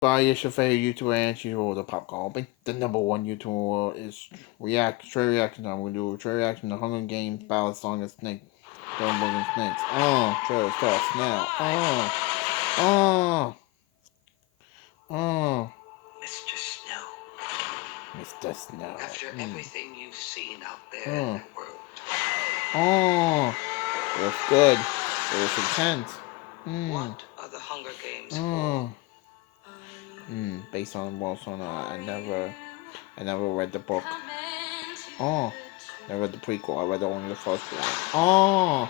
By your favorite YouTuber and usual the pop goblin. The number one YouTuber is Trey Reaction. I'm gonna do a Trey Reaction, the Hunger Games, Ballad, Song of Snake. Don't bring in snakes. Trey starts now. Oh. Mr. Snow. Mr. Snow. After everything you've seen out there in the world. It was good. It was intense. What are the Hunger Games for? Based on Wilson, I never read the book. I read the prequel. I read only the first one.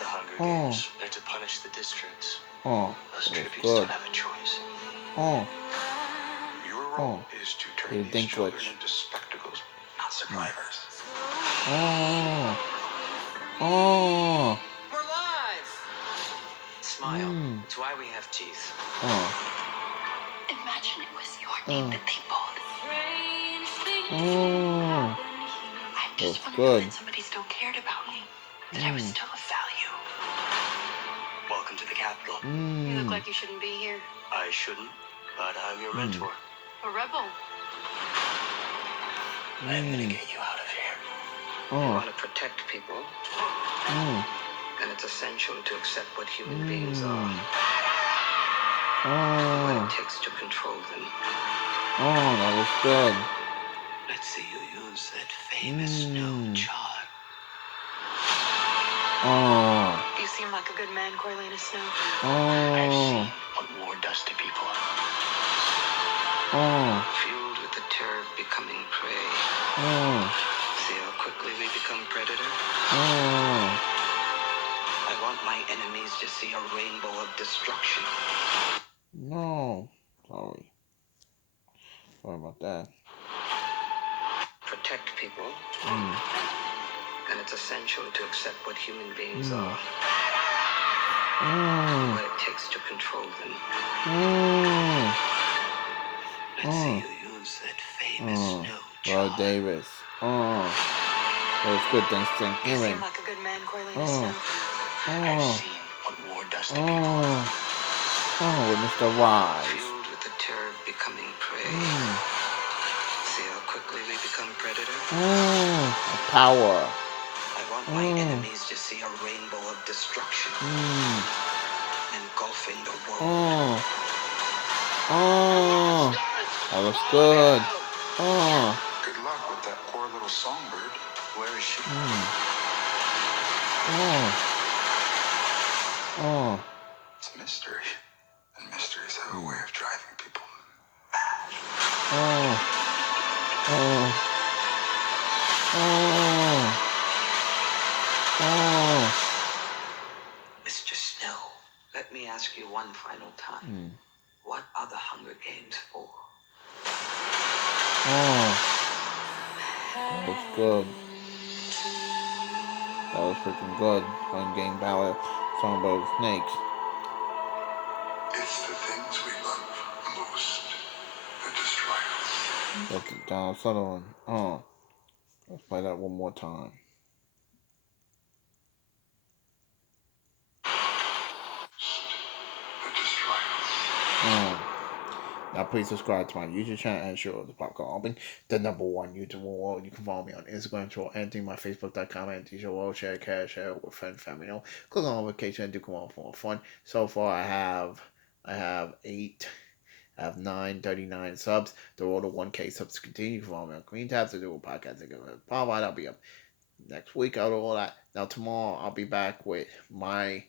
The Hunger Games. They're to punish the districts. Those tributes good. Don't have a choice. Your role is to turn these children into spectacles, not survivors. We're live! Smile. It's why we have teeth. Imagine it was your name that they pulled. I just want to know that somebody still cared about me. That I was still of value. Welcome to the Capitol. You look like you shouldn't be here. I shouldn't, but I'm your mentor. A rebel. I'm gonna get you out of here. You want to protect people, and it's essential to accept what human beings are. What it takes to control them. That was good. Let's see you use that famous snow charm. You seem like a good man, Corleone Snow. I've seen what war does to people. Fueled with the terror of becoming prey. See how quickly we become predator? I want my enemies to see a rainbow of destruction. No. Sorry about that. Protect people. And it's essential to accept what human beings are. What it takes to control them. Let's see you use that famous snow charm. Davis. That was good Thanksgiving. You seem like a good man, Corleone Snow. I've seen what war does to people. With Mr. Wise. Fueled with the terror of becoming prey. See how quickly we become predator? The power. I want my enemies to see a rainbow of destruction. Engulfing the world. That was good. Good luck with that poor little songbird. Where is she? It's a mystery. And mysteries have a way of driving people mad. Mr. Snow, let me ask you one final time. What are the Hunger Games for? That was good. That was freaking good. Hunger Game Ballad, Songbird, Snakes. It's the things we love most that destroy us. That's it, Donald Sutherland. Let's play that one more time. That destroy us. Now please subscribe to my YouTube channel and show the Popcorn Open, the number one YouTuber world. You can follow me on Instagram, Twitter, anything, my Facebook.com, and T-shirt world, share, cash, share with friends, family, click on notification and do come on for fun. So far I have 939 subs. The road to 1K subs continue. You can follow me on Green Tabs to do a podcast and give it a follow. I'll be up next week. I'll do all that. Now tomorrow I'll be back with my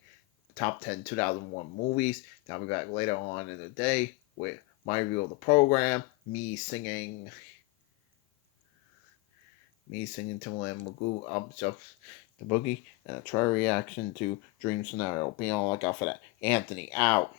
top 10 2001 movies. Then I'll be back later on in the day with my review of the program, me singing Timbaland Magoo up just the boogie, and a try reaction to Dream Scenario. Be on the lookout for that. Anthony out.